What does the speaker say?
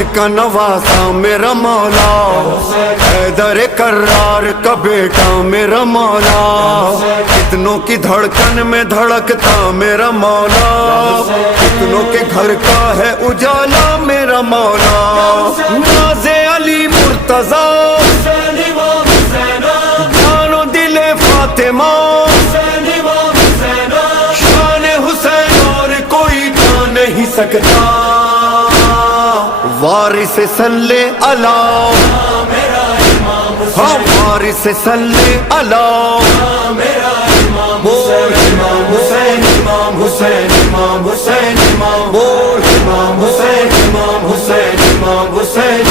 احمد کا نواسا میرا مولا، حیدر کرار کا بیٹا میرا مولا، کتنوں کی دھڑکن میں دھڑکتا میرا مولا، کتنوں کے گھر کا ہے اجالا میرا مولا، ناز علی مرتضیٰ، جان و دل فاطمہ، شان حسین اور کوئی جا نہیں سکتا، وارث صلی اللہ، ہاں وارث صلی اللہ، بول امام حسین امام حسین امام حسین امام، بول امام حسین امام حسین امام حسین